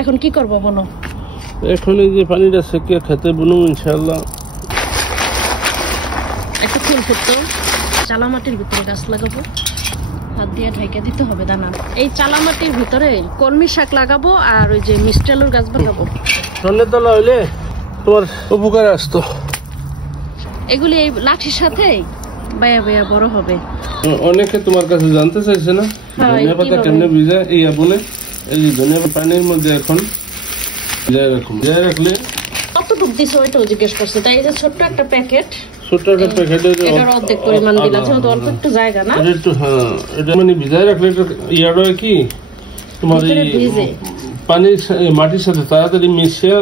এখন কি করব বলো? এখন এই যে পানিটা সেকে খেতে বুনু ইনশাআল্লাহ। একটা ফুল ফুটতো, চালা মাটির ভিতরে গাছ লাগাবো, হাত দিয়ে ঢেকে দিতে হবে দানা। এই চালা মাটির ভিতরে কলমি শাক লাগাবো আর ওই যে মিষ্টি আলুর গাছ লাগাবো। ধনের তলা হইলে তোমার উপকার আসতো। এগুলি এই লাঠির সাথে বায়া বায়া বড় হবে। অনেকে তোমার কাছে জানতে চাইছে না ধনিয়া পাতা কেমনে ভিজা ইয়া বলে। এই যে ধনিয়া পানির মধ্যে এখন ভিজায় রাখুন, ভিজায় রাখলে কতটুক দিছো ওইটাও জিজ্ঞেস করছে। তাই যে ছোট্ট একটা প্যাকেট, ছোট্ট একটা প্যাকেটে এটার অর্ধেক পরিমাণ দিলা, যেহেতু অল্প একটু জায়গা না। একটু হ্যাঁ, এটা মানে ভিজায় রাখলে এটা ইয়াটা কি তোমার এই পানির মাটির সাথে তাড়াতাড়ি মিশিয়ে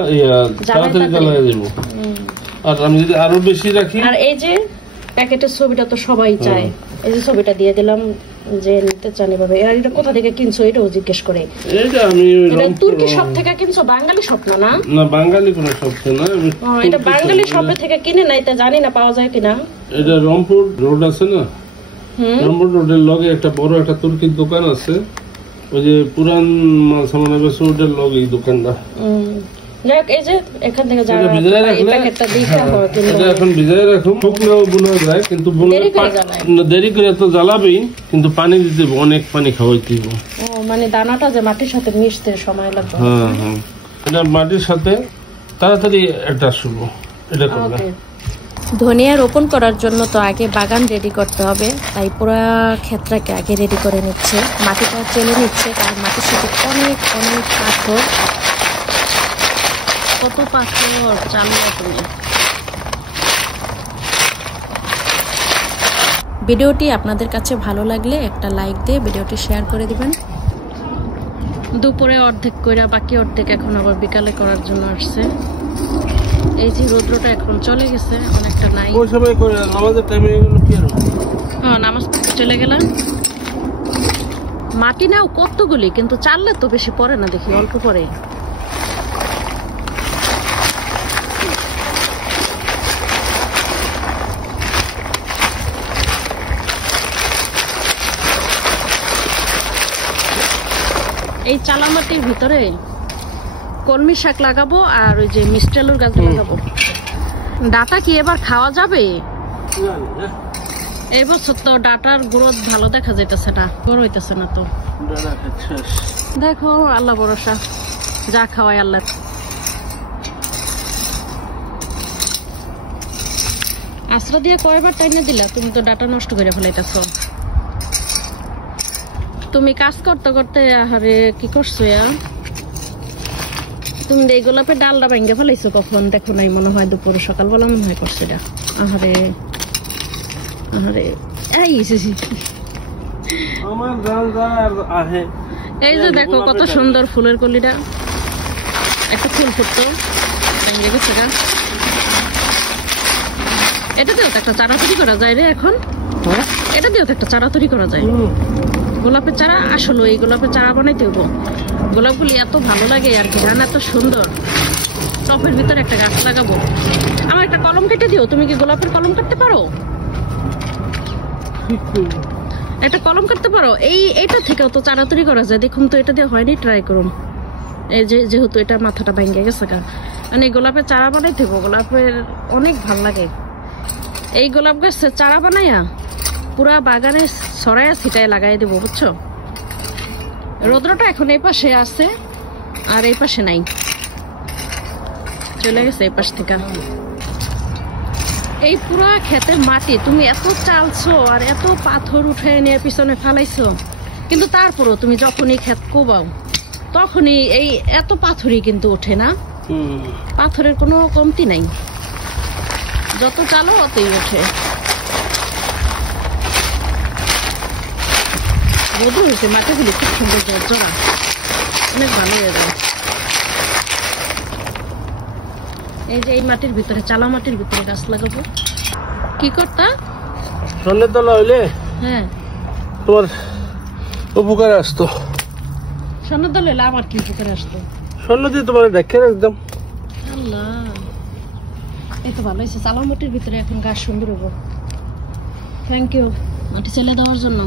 তাড়াতাড়ি জ্বালায় দেবো। আর আমি যদি আরো বেশি রাখি। আর এই যে প্যাকেটের ছবিটা তো সবাই চায়, এই যে ছবিটা দিয়ে দিলাম যে নিতে চান এভাবে। আর এটা কোথা থেকে কিনছো এটাও জিজ্ঞেস করে। এটা আমি তুর্কি শপ থেকে কিনছো? বাঙালি শপ না? না না, বাঙালি কোনো শপ না, এটা বাঙালি শপে থেকে কিনে নাই, তা জানি না পাওয়া যায় কিনা। এটা রংপুর রোড আছে না, রংপুর রোডের লগে একটা বড় একটা তুর্কির দোকান আছে, ওই যে পুরান মাল সামান রোডের লগে এই দোকানটা। যাক, এই যে এখান থেকে যারা এই প্যাকেটটা দিতে হয় এটা এখন ভিজায় রাখুন। শুকনো বোনা যায় কিন্তু দেরি করে তো জ্বালাবেই, কিন্তু পানি দিতে অনেক পানি খাওয়াইতে হবে। ও মানে দানাটা যে মাটির সাথে মিশতে সময় লাগবে। হ্যাঁ হ্যাঁ, এটা মাটির সাথে তাড়াতাড়ি এটা শুরু এটা করবে। ধনিয়া রোপণ করার জন্য তো আগে বাগান রেডি করতে হবে, তাই পুরো ক্ষেতটাকে আগে রেডি করে নিচ্ছে, মাটিটা চেলে নিচ্ছে। কারণ মাটির সাথে অনেক অনেক পাথর, কত পাথর চালিয়ে তুমি। ভিডিওটি আপনাদের কাছে ভালো লাগলে একটা লাইক দিয়ে ভিডিওটি শেয়ার করে দিবেন। দুপুরে অর্ধেক কইরা বাকি অর্ধেক এখন আবার বিকালে করার জন্য আসছে। এই যে রৌদ্রটা এখন চলে গেছে, অনেকটা নাই। ওই সময় করে আমাদের টাইমে এগুলো কি আর হ্যাঁ, নামাজ পড়তে চলে গেলাম। মাটি নাও কতগুলি, কিন্তু চাললে তো বেশি পড়ে না, দেখি অল্প পড়ে। এই চালা মাটির ভিতরে কলমি শাক লাগাবো আর ওই যে মিষ্টি আলুর গাছ লাগাবো। ডাটা কি এবার খাওয়া যাবে? এই বছর তো ডাটার গ্রোথ ভালো দেখা যাইতেছে না, বড় হইতেছে না তো। দেখো আল্লাহ ভরসা, যা খাওয়াই আল্লাহ। আশ্রা দিয়ে কয়বার টাইনে দিলা, তুমি তো ডাটা নষ্ট করে ফেলাইতেছ। তুমি কাজ করতে করতে আহারে কি করছো? তুমি এই গোলাপের ডালটা ভেঙে ফেলাইছো কখন? দেখো নাই মনে হয়, দুপুরে সকালবেলা মনে হয় করছো এটা। আহারে আহারে, এই যে দেখো কত সুন্দর ফুলের কলিটা। একটা ফুল ফুটতো, ভেঙে গেছে গা। এটা দিয়েও তো একটা চারা তৈরি করা যায় রে এখন। এটা দিয়েও তো একটা চারা তৈরি করা যায়, গোলাপের চারা। আসলে এই গোলাপের চারা বানাইতে হবো। গোলাপগুলি এত ভালো লাগে আর কি, গান এত সুন্দর। টপের ভিতরে একটা গাছ লাগাবো। আমার একটা কলম কেটে দিও। তুমি কি গোলাপের কলম কাটতে পারো? একটা কলম কাটতে পারো? এইটা থেকেও তো চারা তৈরি করা যায়। দেখুন তো, এটা দিয়ে হয়নি, ট্রাই করুন। এই যেহেতু এটা মাথাটা ভেঙে গেছে গা, মানে গোলাপের চারা বানাইতে হবো। গোলাপের অনেক ভাল লাগে। এই গোলাপ গাছের চারা বানাইয়া পুরা বাগানে ছড়াইয়া ছিটায় লাগাই দেবো, বুঝছো? রৌদ্রটা এখন এই পাশে আছে আর এই পাশে নাই, চলে গেছে এই পাশ থেকে। এই পুরা ক্ষেতের মাটি তুমি এত চালছো আর এত পাথর উঠে নিয়ে পিছনে ফালাইছো, কিন্তু তারপরও তুমি যখনই ক্ষেত কোবাও তখনই এই এত পাথরই কিন্তু ওঠে না। পাথরের কোনো কমতি নাই, যত চালো অতই ওঠে। রোদ হয়েছে, মাটিগুলি খুব সুন্দর জড়জড়া, অনেক ভালো হয়ে যায়। এই যে এই মাটির ভিতরে, চালা মাটির ভিতরে গাছ লাগাবো। কি করতা? ধনের তলা হইলে হ্যাঁ তোমার উপকার আসতো। স্বর্ণ তলা হইলে আমার কি উপকার আসতো? স্বর্ণ দিয়ে তোমার দেখে একদম। আল্লাহ, এই তো ভালো হয়েছে। চালা মাটির ভিতরে এখন গাছ সুন্দর হবো। থ্যাংক ইউ মাটি চেলে দেওয়ার জন্য।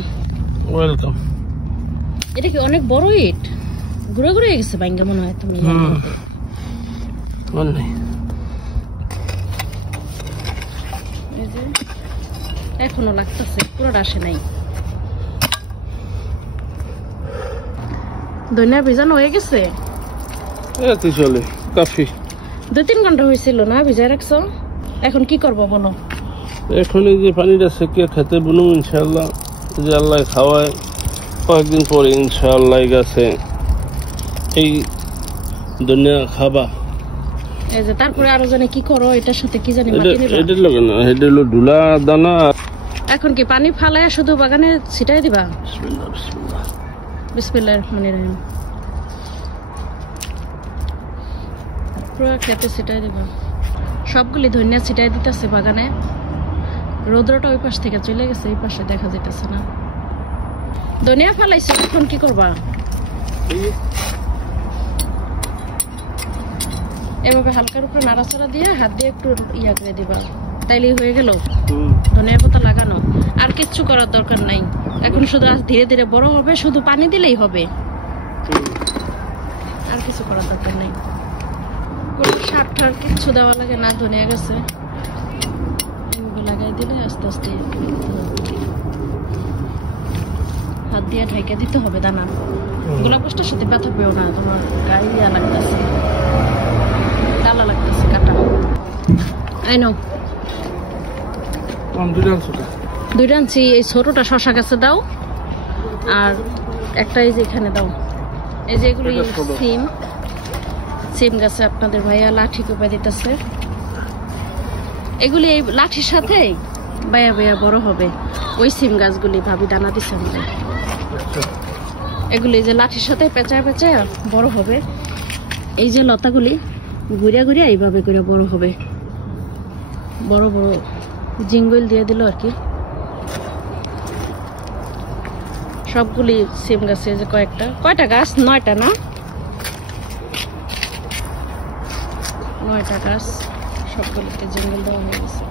ওয়েলকাম। এটা কি অনেক বড় ইট? ঘুরে ঘুরে গেছে বাইঙ্গা মনে হয় তুমি এখনো লাগতেছে পুরোটা আসে নাই ধনিয়া ভিজানো হয়ে গেছে চলে কাফি 2-3 ঘন্টা হয়েছিল না ভিজায় রাখছো এখন কি করবো বলো এখন এই যে পানিটা সেকে খেতে বলুন ইনশাআল্লাহ যে আল্লাহ খাওয়ায় কয়েকদিন পরে ইনশাআল্লাহ গাছে এই দুনিয়া খাবা এই যে তারপরে আরো জানে কি করো এটার সাথে কি জানি মাটি নেবা এটা লাগে না এটা হলো ধুলা দানা এখন কি পানি ফালায়া শুধু বাগানে ছিটাই দিবা বিসমিল্লাহ বিসমিল্লাহ বিসমিল্লাহির রহমানির রহিম পুরো খেতে ছিটাই দিবা সবগুলি ধনিয়া ছিটাই দিতেছে বাগানে রৌদ্রটা ওই পাশ থেকে চলে গেছে এই পাশে দেখা যাইতেছে না ধনিয়া ফালাইছে এখন কি করবা এভাবে হালকার উপরে নাড়াচাড়া দিয়ে হাত দিয়ে একটু ইয়া করে দিবা তাইলেই হয়ে গেল ধনিয়া পাতা লাগানো আর কিচ্ছু করার দরকার নাই এখন শুধু ধীরে ধীরে বড় হবে শুধু পানি দিলেই হবে আর কিছু করার দরকার নাই সার ঠার কিচ্ছু দেওয়া লাগে না ধনিয়া গেছে লাগাই দিলে আস্তে আস্তে হাত দিয়ে ঢেকে দিতে হবে দানা গোলাপ গাছটার সাথে ব্যথা পেও না তোমার গায়ে ইয়া লাগতেছে ডালা লাগতেছে কাটা আই নো দুইটা আনছি এই ছোটটা শশা গাছে দাও আর একটা এই যে এখানে দাও এই যে এগুলি সিম গাছে আপনাদের ভাইয়া লাঠি কোপাই দিতেছে এগুলি এই লাঠির সাথে বায়া বায়া বড় হবে ওই সিম গাছগুলি ভাবি দানা দিচ্ছে আমাদের এগুলি যে লাঠির সাথে পেঁচা পেঁচা বড় হবে এই যে লতাগুলি ঘুরিয়া ঘুরিয়া এইভাবে করে বড় হবে বড় বড় জিঙ্গল দিয়ে দিল আর কি সবগুলি সিম গাছে যে কয়টা গাছ 9টা না 9টা গাছ সবগুলিতে জিঙ্গল দেওয়া হয়ে গেছে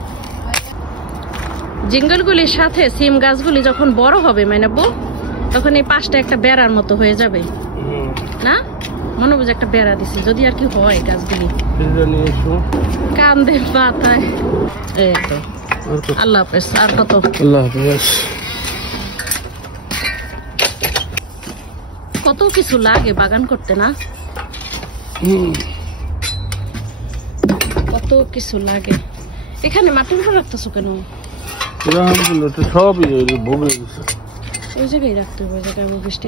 জিঙ্গলগুলির সাথে সিম গাছগুলি যখন বড় হবে মাইনাবো তখন এই পাশটা একটা বেড়ার মতো হয়ে যাবে না মনে বুঝে একটা বেড়া দিছে যদি আর কি হয় গাছগুলি কান্দে পাতায় এই তো আল্লাহ হাফেজ আর কত আল্লাহ হাফেজ কত কিছু লাগে বাগান করতে না কত কিছু লাগে এখানে মাটির উপর রাখতেছো কেন সবই ভোগে ওই জায়গায় রাখতে হবে ওই জায়গায় বৃষ্টি